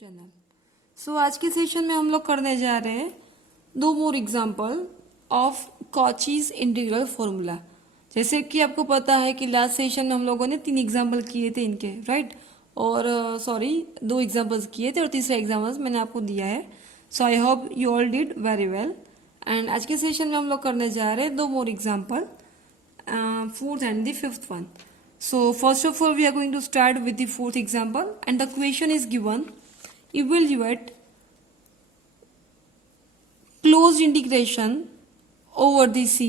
चैनल। आज के सेशन में हम लोग करने जा रहे हैं दो more example of Cauchy's integral formula. जैसे कि आपको पता है कि लास्ट सेशन में हम लोगों ने 3 एग्जाम्पल किए थे इनके, राइट? और सॉरी 2 एग्जाम्पल्स किए थे और तीसरा एग्जाम्पल्स मैंने आपको दिया है। So I hope you all did very well. And आज के सेशन में हम लोग करने जा रहे हैं दो more example, fourth and the fifth one. So first of all we are going to start with the fourth example and the question is given: evaluate closed integration over the c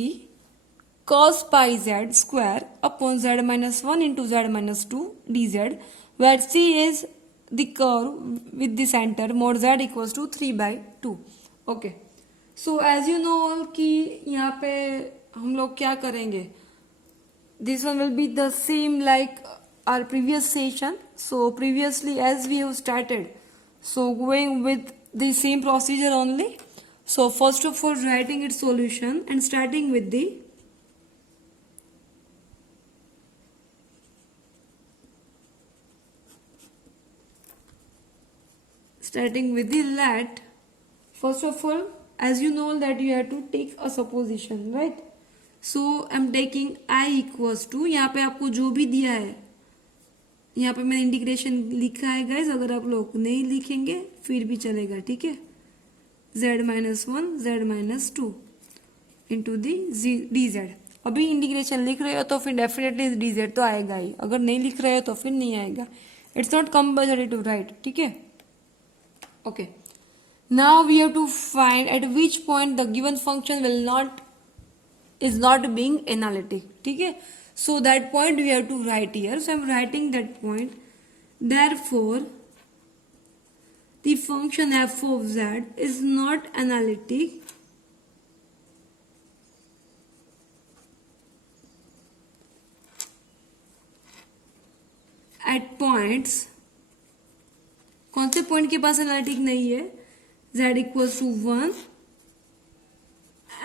cos pi z square upon z minus 1 into z minus 2 dz, where c is the curve with the center mod z equals to 3 by 2. Okay, so as you know all कि यहाँ पे हम लोग क्या करेंगे, this one will be the same like our previous session. So previously as we have started, so going with the same procedure only. So first of all writing its solution and starting with the let. First of all, as you know that you have to take a supposition, right? So I'm taking I equals to, यहाँ पे आपको जो भी दिया है यहाँ पे मैंने इंटीग्रेशन लिखा है गाइज, अगर आप लोग नहीं लिखेंगे फिर भी चलेगा, ठीक है? z minus 1 z minus 2 into the D Z. अभी इंटीग्रेशन लिख रहे हो तो फिर डेफिनेटली डी जेड तो आएगा ही, अगर नहीं लिख रहे हो तो फिर नहीं आएगा। It's not compulsory to write, ठीक है? Okay, now we have to find at which point the given function will not is not being analytic, ठीक है? So that point we have to write here. So I'm writing that point. Therefore, the function f of z is not analytic at points. कौन से point के पास एनालिटिक नहीं है? z equals to 1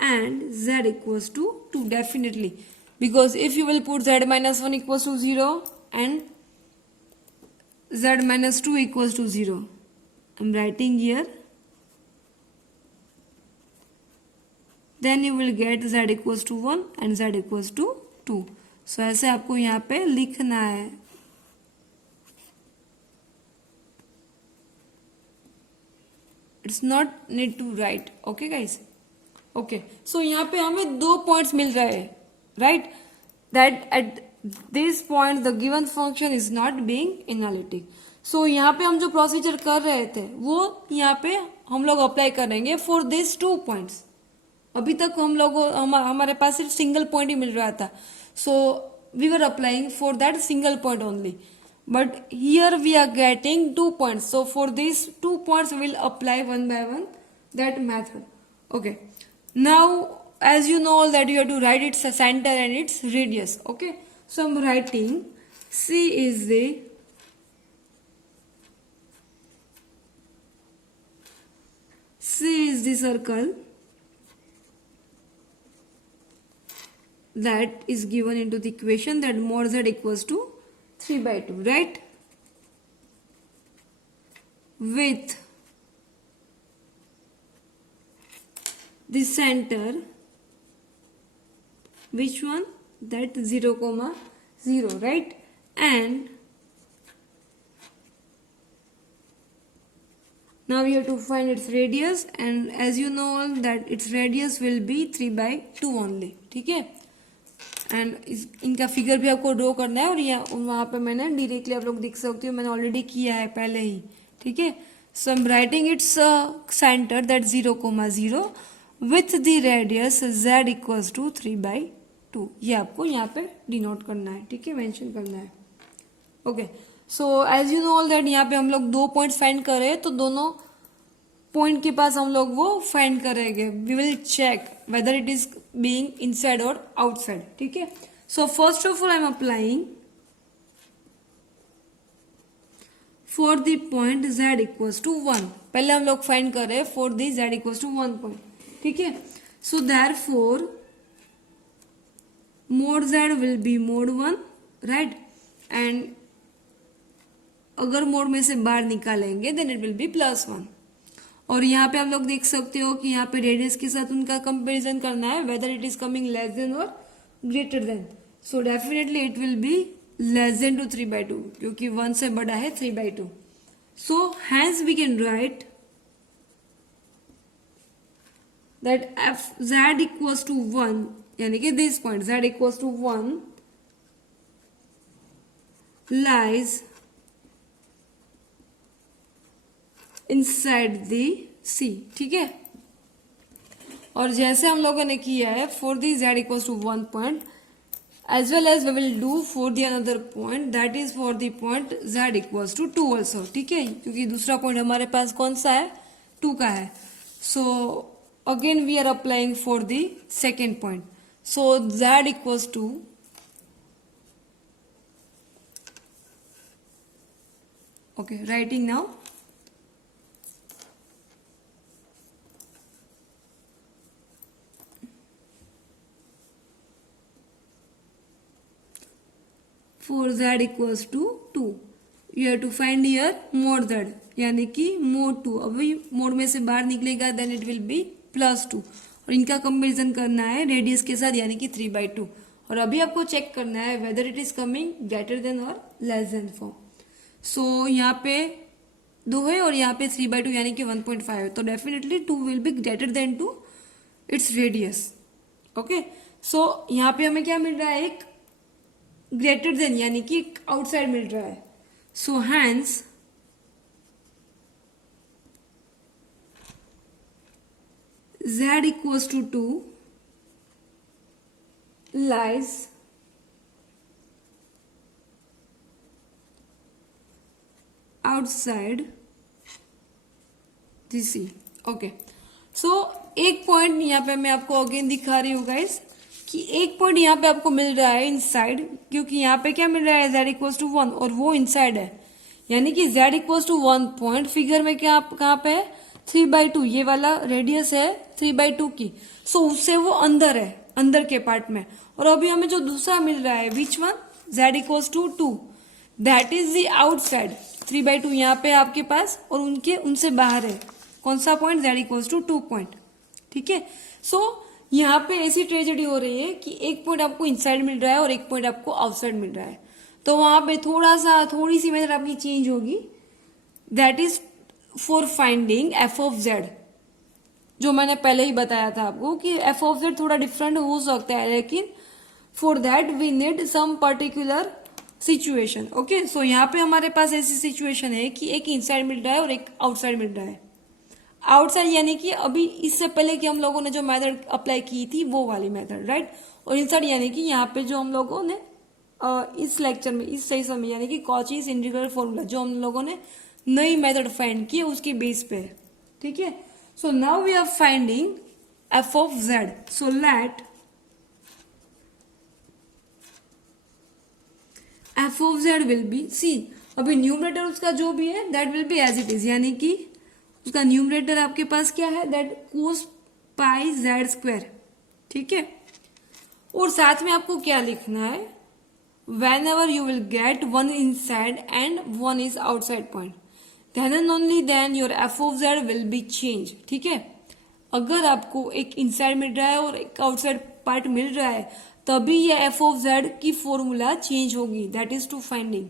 and z equals to 2 definitely, because if you will put z minus 1 equals to 0 and z minus 2 equals to 0, I'm writing here, then you will get z equals to 1 and z equals to 2. So ऐसे आपको यहाँ पे लिखना है। It's not need to write, okay guys? Okay, so यहाँ पे हमें 2 points मिल रहे हैं, right? That at this point the given function is not being analytic. So यहाँ पे हम जो प्रोसीजर कर रहे थे वो यहाँ पे हम लोग अप्लाई करेंगे फॉर दिस 2 पॉइंट्स। अभी तक हमारे पास सिर्फ सिंगल पॉइंट ही मिल रहा था, so we were applying for that single point only, but here we are getting 2 points, so for this 2 points will apply one by one that method. Okay, now as you know that you have to write its center and its radius. Okay, so I'm writing c is the circle that is given into the equation, that mod z equals to 3 by 2, right? With the center, which one? That 0, 0, right? And now we have to find its radius, and as you know that its radius will be 3 by 2 only, ठीक है? एंड इनका फिगर भी आपको ड्रॉ करना है, और यहाँ वहाँ पे मैंने डायरेक्टली आप लोग देख सकते हो मैंने ऑलरेडी किया है पहले ही, ठीक है? So I am writing its centre that 0, 0 with the radius z equals to 3 by 2. ये आपको यहाँ पे डिनोट करना है, ठीक है? मेंशन करना है। Okay, so as you know all that यहाँ पे हम लोग 2 पॉइंट्स फाइंड कर रहे हैं, तो दोनों पॉइंट के पास हम लोग वो फाइंड करेंगे। We will check whether it is being inside और आउटसाइड, ठीक है? So first of all I am applying for the point z equals to 1। पहले हम लोग फाइंड कर रहे हैं for the z equals to 1 point, ठीक है? So therefore mod z will be mod 1, right? And अगर मोड में से बाहर निकालेंगे देन इट विल बी +1। और यहाँ पे आप लोग देख सकते हो कि यहाँ पे रेडियस के साथ उनका कंपैरिजन करना है whether it is coming less than और greater than. So definitely it will be less than two 3/2 क्योंकि 1 से बड़ा है 3/2। So hence we can write that F z equals to 1 यानी कि this point z equals to 1 lies inside the C। ठीक है, और जैसे हम लोगों ने किया है for the z equals to 1 point as well as we will do for the another point that is for the point z equals to 2 also। ठीक है, क्योंकि दूसरा पॉइंट हमारे पास कौन सा है 2 का है। so again we are applying for the second point। so z equals to okay writing now for z equals to 2 you have to find here mod z यानी कि mod 2। अभी मोड में से बाहर निकलेगा देन इट विल बी +2 और इनका कंपेरिजन करना है रेडियस के साथ यानी कि 3/2। और अभी आपको चेक करना है whether it is coming greater than और लेस देन फॉर्म। सो यहाँ पे 2 है और यहाँ पे 3/2 यानी कि 1.5 है, तो definitely 2 will be greater than to its radius. Okay, so यहाँ पे हमें क्या मिल रहा है एक ग्रेटर देन यानी कि आउटसाइड मिल रहा है। So hence z equals to 2 lies outside the C। Okay, so एक पॉइंट यहाँ पे मैं आपको अगेन दिखा रही हूँ गाइस कि एक पॉइंट यहाँ पे आपको मिल रहा है इनसाइड, क्योंकि यहाँ पे क्या मिल रहा है z इक्वल्स टू 1 और वो इनसाइड है यानी कि z equals to 1 point figure में क्या कहाँ पे है 3/2 ये वाला रेडियस है 3/2 की। सो उससे वो अंदर है अंदर के पार्ट में। और अभी हमें जो दूसरा मिल रहा है which one z equals to 2 that is the outside 3/2 यहाँ पे आपके पास और उनसे बाहर है कौन सा point z equals to 2 point. ठीक है, सो यहाँ पे ऐसी ट्रेजेडी हो रही है कि एक पॉइंट आपको इनसाइड मिल रहा है और एक पॉइंट आपको आउटसाइड मिल रहा है, तो वहां पे थोड़ी सी मेथड आपकी चेंज होगी। That is for finding F of Z, जो मैंने पहले ही बताया था आपको कि एफ ऑफ जेड थोड़ा डिफरेंट हो सकता है, लेकिन for that we need some particular situation. Okay, so यहाँ पे हमारे पास ऐसी सिचुएशन है कि एक इनसाइड मिल रहा है और एक आउटसाइड मिल रहा है। आउटसाइड यानी कि अभी इससे पहले कि हम लोगों ने जो मेथड अप्लाई की थी वो वाली मेथड, राइट। और इनसाइड यानी कि यहाँ पे जो हम लोगों ने इस लेक्चर में इस सेशन में यानी कि कॉचीज इंटीग्रल फॉर्मूला जो हम लोगों ने नई मेथड फाइंड की उसकी बेस पे है। ठीक है, so now we are finding F of Z. So let F of Z will be C, अभी न्यूमरेटर उसका जो भी है that will be as it is, यानी कि उसका न्यूमरेटर आपके पास क्या है that cos pi Z square. ठीक है, और साथ में आपको क्या लिखना है whenever you will get one inside and one is outside point then and only then your f of z will be changed। ठीक है, अगर आपको एक इनसाइड मिल रहा है और एक आउटसाइड पार्ट मिल रहा है तभी ये एफ ऑफ जेड की फॉर्मूला चेंज होगी, that is to finding.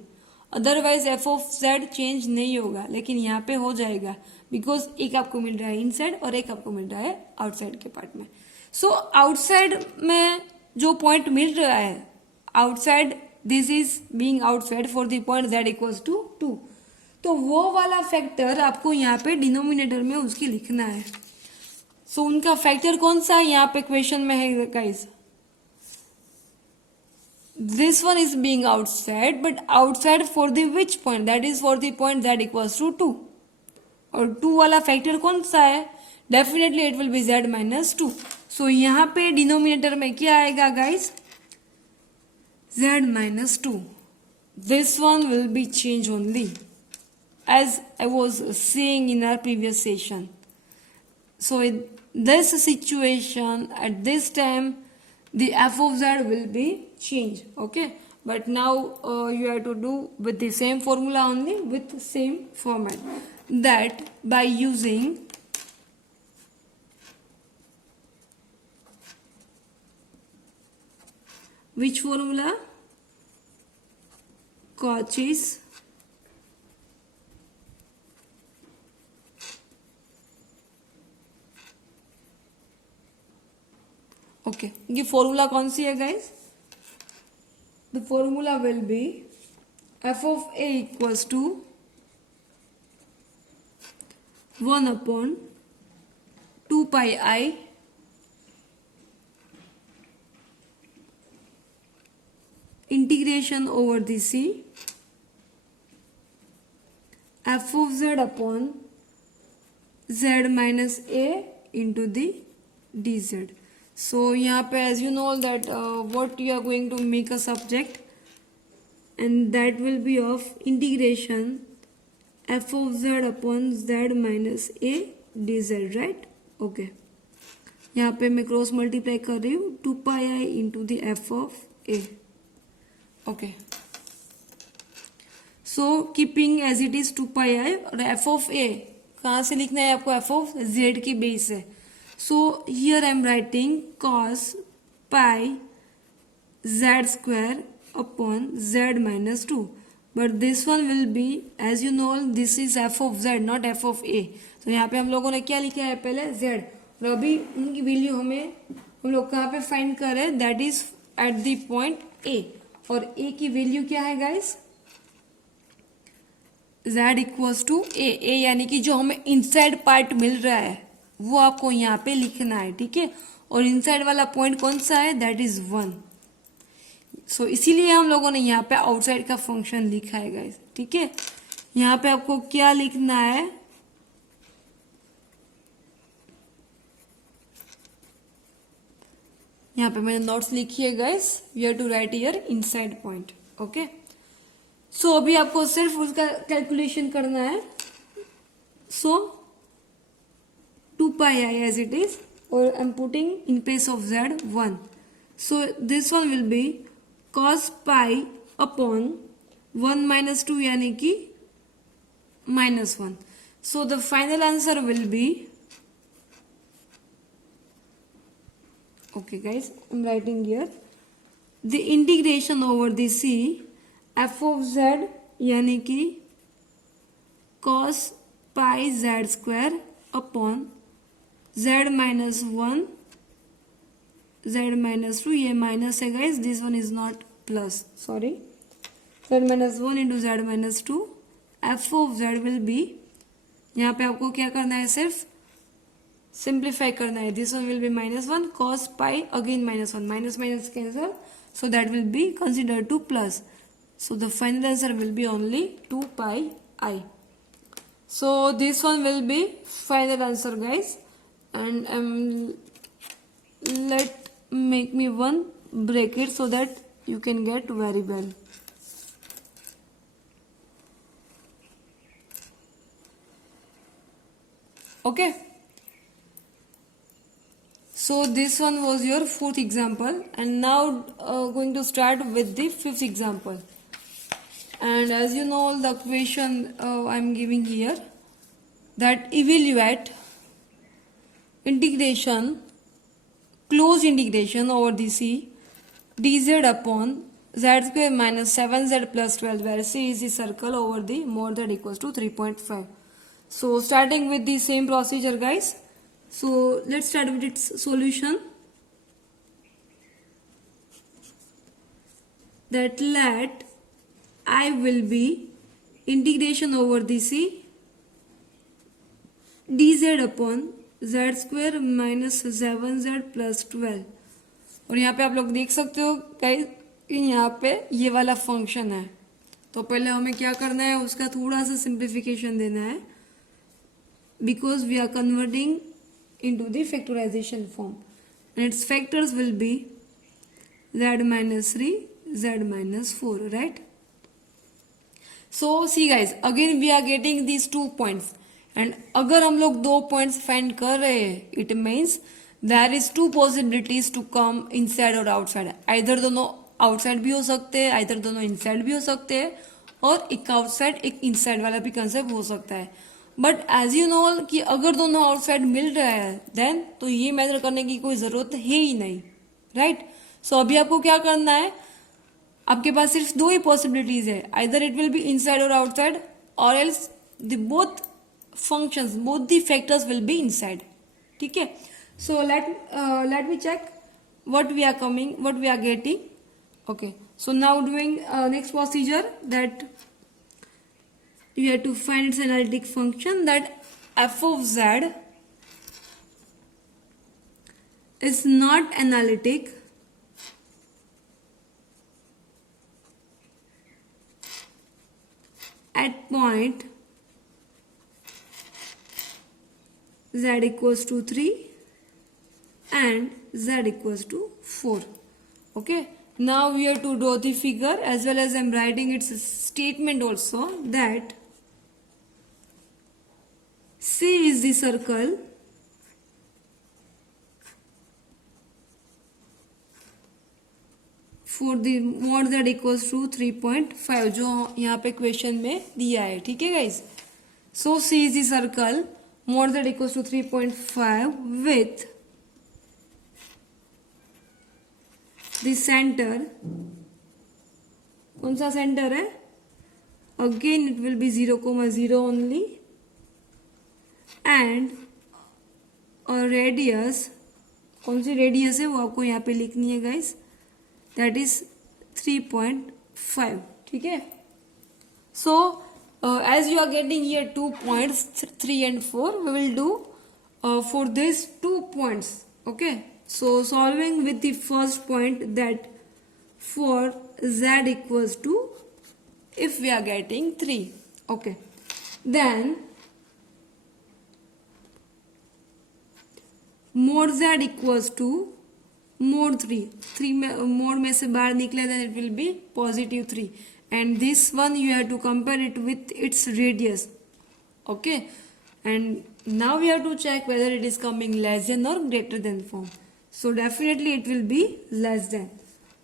Otherwise F of Z change नहीं होगा, लेकिन यहाँ पे हो जाएगा बिकॉज एक आपको मिल रहा है इनसाइड और एक आपको मिल रहा है आउटसाइड के पार्ट में। सो आउटसाइड में जो पॉइंट मिल रहा है outside, this is being outside for the point z equals to 2, तो वो वाला फैक्टर आपको यहाँ पे डिनोमिनेटर में उसकी लिखना है। सो उनका फैक्टर कौन सा यहाँ पे क्वेश्चन में है guys, this one is being outside but outside for the which point, that is for the point z equals to 2, और 2 वाला फैक्टर कौन सा है definitely it will be z minus 2। सो यहाँ पे डिनोमिनेटर में क्या आएगा guys z minus 2, this one will be changed only as I was saying in our previous session। so in this situation at this time the f of z will be changed, okay, but now you have to do with the same formula only with same format, that by using which formula? Cauchy's okay ये formula कौन सी है guys? The formula will be F of A equals to 1/2 pi integration over the c f of z upon z minus a into the dz. So यहाँ पे as you know that what you are going to make a subject, and that will be of integration f of z upon z minus a dz, right? Okay. यहाँ पे मैं cross multiply कर रही हूँ 2 pi I into the f of a. Okay. So keeping as it is 2 pi I और f of a कहाँ से लिखना है आपको? f of z की बेस है. So here I am writing cos pi z square upon z minus 2. But this one will be, as you know, this is f of z, not f of a. तो यहाँ पे हम लोगों ने क्या लिखा है? पहले z, और अभी उनकी वैल्यू हम लोग कहाँ पे फाइंड कर रहे हैं? That is at the point a. और a की वैल्यू क्या है guys? z equals to a. यानी कि जो हमें इनसाइड पार्ट मिल रहा है वो आपको यहाँ पे लिखना है, ठीक है? और इनसाइड वाला पॉइंट कौन सा है? That is 1. सो इसीलिए हम लोगों ने यहाँ पे आउटसाइड का फंक्शन लिखा है गाइस, ठीक है? यहाँ पे आपको क्या लिखना है? यहाँ पे मैंने नोट्स लिखी है guys. You have to write here inside point. Okay. So अभी आपको सिर्फ उसका कैलकुलेशन करना है. सो 2 pi I as it is, or I'm putting in place of z 1. So this one will be cos pi upon 1 minus 2 यानी कि -1. So the final answer will be, okay guys, I'm writing here the integration over the c f of z यानी कि cos pi z square upon z minus 1 z minus 2, ये माइनस है guys, this one is not plus, sorry, z minus 1 into z minus 2, f of z will be, यहाँ पे आपको क्या करना है? सिर्फ सिंप्लीफाई करना है. This one will be -1 cos pi, again -1, minus minus cancel, so that will be consider two plus. So the final answer will be only 2 pi I. So this one will be final answer guys, and let make me one bracket so that you can get very well. Okay. So this one was your fourth example, and now going to start with the fifth example. And as you know, the equation I'm giving here, that evaluate integration, closed integration over the c dz upon z square minus 7z plus 12, where c is the circle over the more than equals to 3.5. So starting with the same procedure guys. So let's start with its solution. That let I will be integration over the c dz upon z square minus 7z plus 12. और यहाँ पे आप लोग देख सकते हो गाइस कि यहाँ पे ये वाला फंक्शन है. तो पहले हमें क्या करना है? उसका थोड़ा सा सिंप्लीफिकेशन देना है, because we are converting into the factorization form, and its factors will be z minus 3, z minus 4, right? So see guys, again we are getting these 2 points, and अगर हम लोग 2 points find कर रहे हैं, it means there is 2 possibilities to come inside or outside. Either दोनों आउटसाइड भी हो सकते हैं, आइदर दोनों इनसाइड भी हो सकते हैं, और एक आउटसाइड एक इनसाइड वाला भी कंसेप्ट हो सकता है। बट एज यू नो कि अगर दोनों आउटसाइड मिल रहा है देन तो ये मेजर करने की कोई जरूरत है ही नहीं, राइट। सो अभी आपको क्या करना है, आपके पास सिर्फ दो ही पॉसिबिलिटीज है, either it will be inside और आउटसाइड, और else the both functions both the factors will be inside. ठीक है, so let me check what we are coming, what we are getting. Okay, so now doing next procedure, that you have to find its analytic function, that f of z is not analytic at point z equals to 3 and z equals to 4. Okay, now we have to draw the figure, as well as I am writing its statement also, that C is the circle for the mod z equals to 3.5, जो यहाँ पे क्वेश्चन में दिया है। ठीक है गाइज, सो C is the circle mod z equals to 3.5 with the center, कौन सा सेंटर है, again it will B 0,0 only, and और रेडियस, कौन सी रेडियस है वो आपको यहाँ पे लिखनी है गाइस, दैट इज 3.5। ठीक है, so as you are getting here 2 points 3 and 4, we will do for these 2 points. Okay, so solving with the first point, that for z equals to, if we are getting 3, okay, then mod z equals to mod 3 में mod में से बाहर निकले, then it will be positive 3, and this one you have to compare it with its radius. Okay, and now we have to check whether it is coming less than or greater than form. So definitely it will be less than,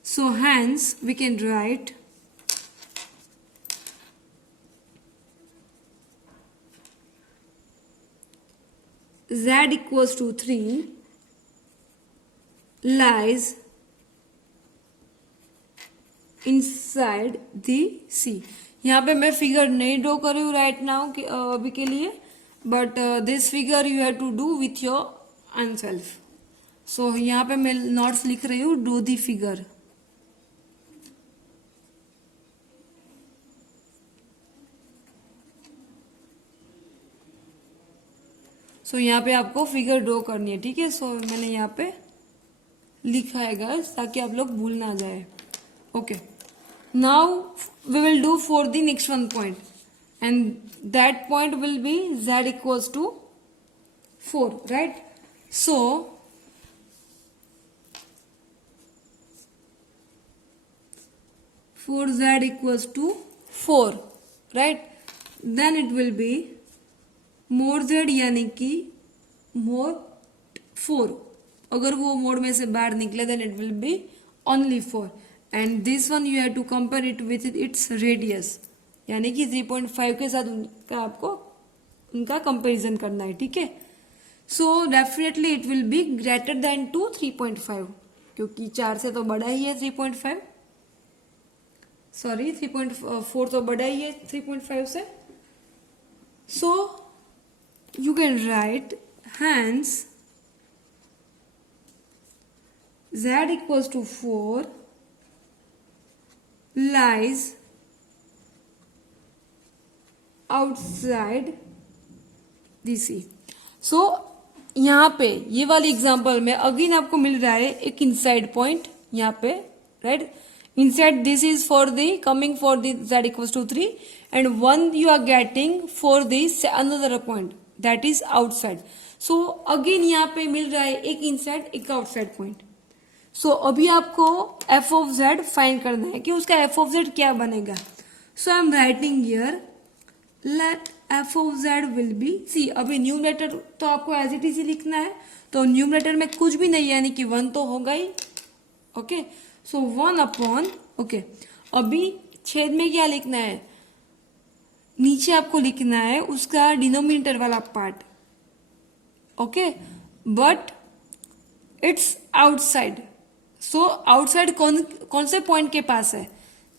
so hence we can write z equals to 3 lies inside the C. यहाँ पे मैं फिगर नहीं ड्रॉ कर रही हूँ right now अभी के लिए, but this figure you have to do with your ownself. So यहाँ पे मैं नोट्स लिख रही हूँ, ड्रॉ दी फिगर। सो यहाँ पे आपको फिगर ड्रॉ करनी है। ठीक है, सो मैंने यहाँ पे लिखा है गाइस, ताकि आप लोग भूल ना जाए। Okay, now we will do for the next one point, and that point will be z equals to 4, right. So for z equals to 4, right, then it will be mod z, यानी कि mod 4, अगर वो मोड में से बाहर निकले then it will be only 4, and this one you have to compare it with its radius, यानी कि 3.5 के साथ उनका आपको उनका कंपैरिजन करना है। ठीक है, so definitely it will be greater than to 3.5, क्योंकि 4 से तो बड़ा ही है 3.5, सॉरी 3.4 तो बड़ा ही है 3.5 से। So you can write hence z equals to 4 lies outside the C. So यहाँ पे ये वाली एग्जांपल में अगेन आपको मिल रहा है एक इनसाइड पॉइंट यहाँ पे, right. Inside this is for the coming for the z equals to 3, and one you are getting for this another point, that is outside. So again यहाँ पे मिल रहा है एक inside एक outside point. So अभी आपको f of z फाइंड करना है कि उसका f of z क्या बनेगा। So I am writing here let f of z will be, see अभी न्यूमरेटर तो आपको एज इट इज लिखना है, तो न्यूमरेटर में कुछ भी नहीं है, यानी कि 1 तो होगा ही। ओके, सो 1 अपॉन, ओके, अभी छेद में क्या लिखना है, नीचे आपको लिखना है उसका डिनोमिनेटर वाला part, okay, but it's outside. So outside कौन कौन से पॉइंट के पास है,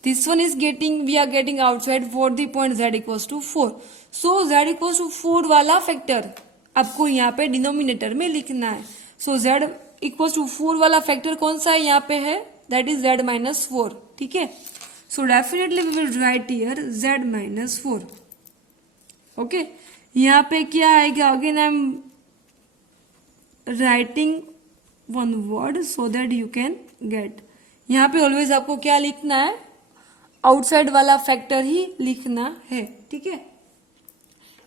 this one is getting, we are getting outside for the point z equals to 4. So z equals to 4 वाला फैक्टर आपको यहाँ पे डिनोमिनेटर में लिखना है. सो z इक्वल्स टू 4 वाला फैक्टर कौन सा है, यहाँ पे है, दैट इज z माइनस 4. ठीक है, so definitely we will write here z minus 4. Okay, यहाँ पे क्या आएगा, again I am writing one word so that you can get. यहाँ पे ऑलवेज आपको क्या लिखना है, आउटसाइड वाला फैक्टर ही लिखना है. ठीक है,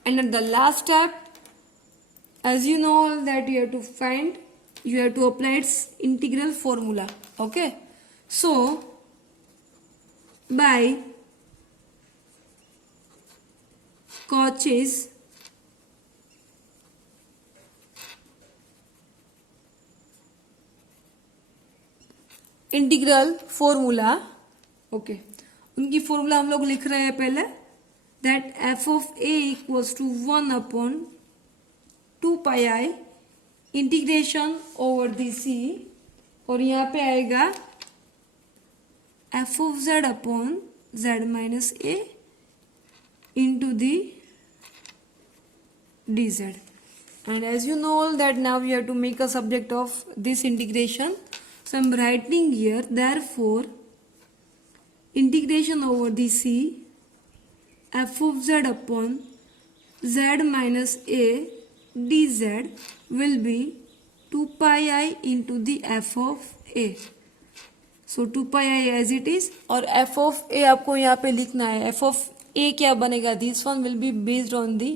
and at the last step, as you know that you have to find, you have to apply its integral formula. Okay, so by Cauchy's integral formula, okay, उनकी फॉर्मूला हम लोग लिख रहे हैं पहले, that F of A equals to 1 upon 2 pi I integration over the C, और यहाँ पे आएगा F of Z upon Z minus A into the D Z. And as you know that now you have to make a subject of this integration. So I am writing here, therefore integration over the c f of z upon z minus a dz will be 2 pi I into the f of a. So 2 pi I as it is, और f of a आपको यहाँ पे लिखना है. f of a क्या बनेगा, this one will be based on the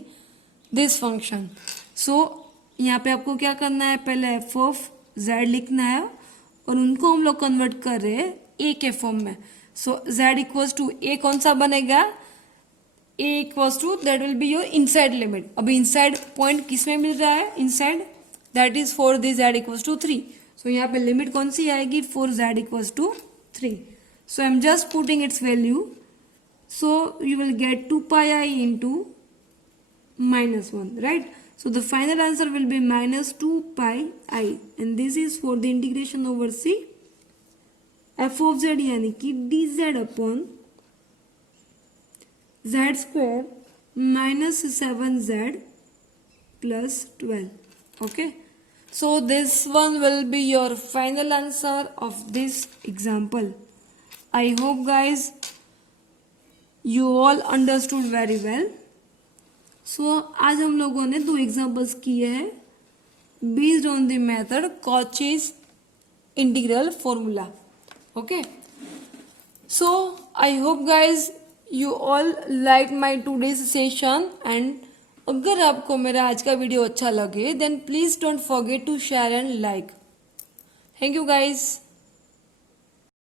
this function. So यहाँ पे आपको क्या करना है, पहले f of z लिखना है और उनको हम लोग कन्वर्ट कर रहे हैं a के फॉर्म में. So z equals to a कौन सा बनेगा, a equals to that will be your inside limit. अभी इनसाइड पॉइंट किस में मिल रहा है, inside, that is for the z equals to 3. So यहाँ पे लिमिट कौन सी आएगी, for z equals to 3. So I am just putting its value. So you will get 2 pi i into -1, right. So the final answer will be minus 2 pi I, and this is for the integration over c f of z यानी कि dz upon z square minus 7z plus 12. Okay, so this one will be your final answer of this example. I hope guys you all understood very well. सो आज हम लोगों ने 2 examples किए हैं based on the method Cauchy's integral formula. Okay, so I hope guys you all like my today's session, and अगर आपको मेरा आज का वीडियो अच्छा लगे then please don't forget to share and like. Thank you guys.